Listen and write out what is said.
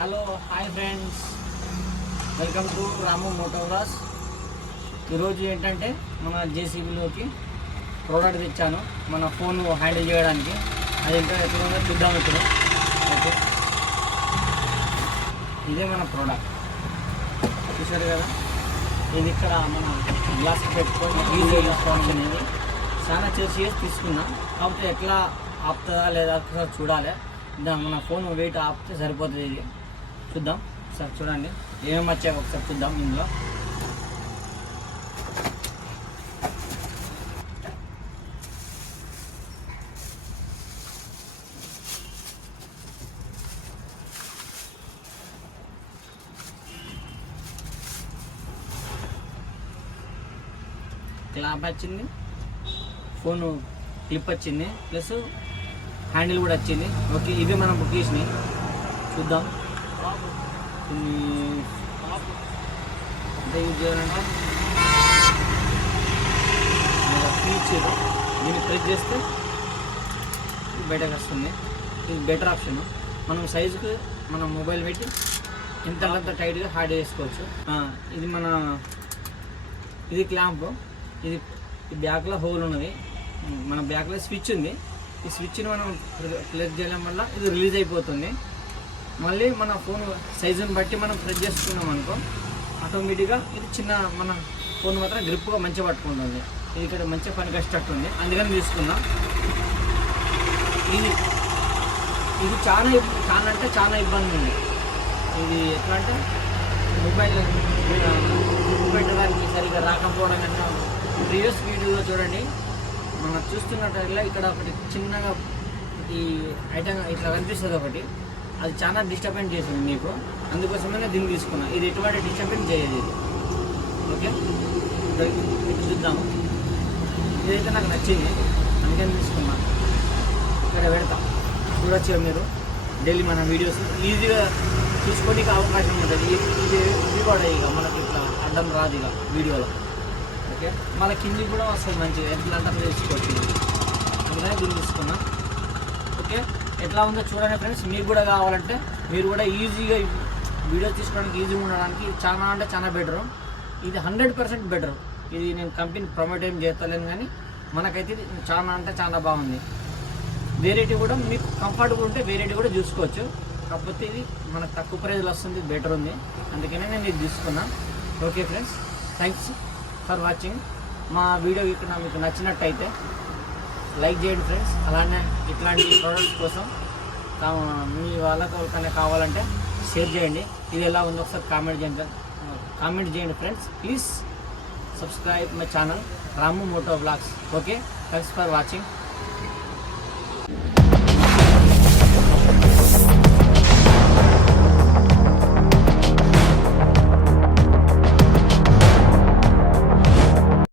Hello hi friends, welcome to Ramu moto vlogs. ఈరోజు ఏంటంటే మన జేసీబీలోకి ప్రోడక్ట్ తెచ్చాను మన ఫోన్ హ్యాండిల్ చేయడానికి. అది ఇంకా ఎట్లా చూద్దాం ఇప్పుడు. ఓకే, ఇదే మన ప్రోడక్ట్ చూసారు కదా. ఇది ఇక్కడ మన గ్లాస్ పెట్టుకొని ఈజీ తీసుకోవచ్చు అనేది చాలా చేసి తీసుకున్నా. కాకపోతే ఎట్లా ఆపుతుందా లేదా ఒకసారి చూడాలి. మన ఫోన్ వెయిట్ ఆపితే సరిపోతుంది. ఇది చూద్దాం ఒకసారి, చూడండి ఏమేమి వచ్చాయి ఒకసారి చూద్దాం. ఇందులో క్లాప్ వచ్చింది, ఫోను క్లిప్ వచ్చింది, ప్లస్ హ్యాండిల్ కూడా వచ్చింది. ఓకే, ఇవి మనం బుక్ చేసినాయి. చూద్దాం కొన్ని అంటే యూజ్ చేయాలంటే ఫీచర్ దీన్ని ప్రెస్ చేస్తే బయటకు వస్తుంది. ఇది బెటర్ ఆప్షన్. మనం సైజుకి మన మొబైల్ పెట్టి ఇంత టైట్గా హార్డ్ చేసుకోవచ్చు. ఇది క్లాంప్. ఇది బ్యాక్లో హోల్ ఉన్నది. మన బ్యాక్లో స్విచ్ ఉంది. ఈ స్విచ్ని మనం ప్లగ్ చేయడం వల్ల ఇది రిలీజ్ అయిపోతుంది. మళ్ళీ మన ఫోన్ సైజుని బట్టి మనం ప్రెస్ చేసుకున్నాం అనుకో, ఆటోమేటిక్గా ఇది చిన్న మన ఫోన్ మాత్రం గ్రిప్గా మంచిగా పట్టుకుంటుంది. ఇది ఇక్కడ మంచిగా పని కష్టం ఉంది, అందుకని తీసుకున్నాం. ఇది చాలా ఇబ్బంది ఉంది. ఇది ఎట్లా అంటే మొబైల్ పెట్టడానికి సరిగ్గా రాకపోవడం కన్నా ప్రీవియస్ వీడియోలో చూడండి, మనం చూస్తున్నట్టు ఇక్కడ ఒకటి చిన్నగా ఈ ఐటమ్ ఇట్లా కనిపిస్తుంది ఒకటి, అది చాలా డిస్టర్బెన్స్ చేసింది మీకు. అందుకోసమే దీన్ని తీసుకున్నా. ఇది ఎటువంటి డిస్టర్బెన్స్ చేయదు ఇది. ఓకే, ఇప్పుడు చూద్దాము. ఇదైతే నాకు నచ్చింది, అందుకని తీసుకున్నా. ఇక్కడ పెడతాం, చూడొచ్చు మీరు. డైలీ మన వీడియోస్ ఈజీగా చూసుకోవడానికి అవకాశం ఉంటుంది. ఇది కూడా ఇక మనకి ఇట్లా అడ్డం రాదు ఇక వీడియోలో. ఓకే, మళ్ళీ కింది కూడా వస్తుంది మంచిగా, ఎట్లా అంటే తీసుకోవచ్చు. అందుకని దీన్ని తీసుకున్నా. ఓకే, ఎట్లా ఉందో చూడండి ఫ్రెండ్స్. మీకు కూడా కావాలంటే మీరు కూడా ఈజీగా వీడియో తీసుకోవడానికి ఈజీగా ఉండడానికి చాలా బెటరు. ఇది 100% బెటర్. ఇది నేను కంపెనీ ప్రమోట్ ఏం చేస్తలేను, కానీ మనకైతే ఇది చాలా బాగుంది. వేరేటి కూడా మీకు కంఫర్టబుల్ ఉంటే వేరేటి కూడా చూసుకోవచ్చు. కాకపోతే ఇది మనకు తక్కువ ప్రైజ్లో వస్తుంది, బెటర్ ఉంది. అందుకనే నేను ఇది తీసుకున్నా. Okay friends, thanks for watching. మా వీడియో ఇక్కడ మీకు నచ్చినట్టయితే లైక్ చేయండి ఫ్రెండ్స్. అలానే ఇట్లాంటి ప్రోడక్ట్స్ కోసం మీ వాళ్ళకి కావాలంటే షేర్ చేయండి. ఇది ఎలా ఉందో ఒకసారి కామెంట్ చేయండి friends. Please subscribe my channel Ramu moto vlogs. Okay, thanks for watching.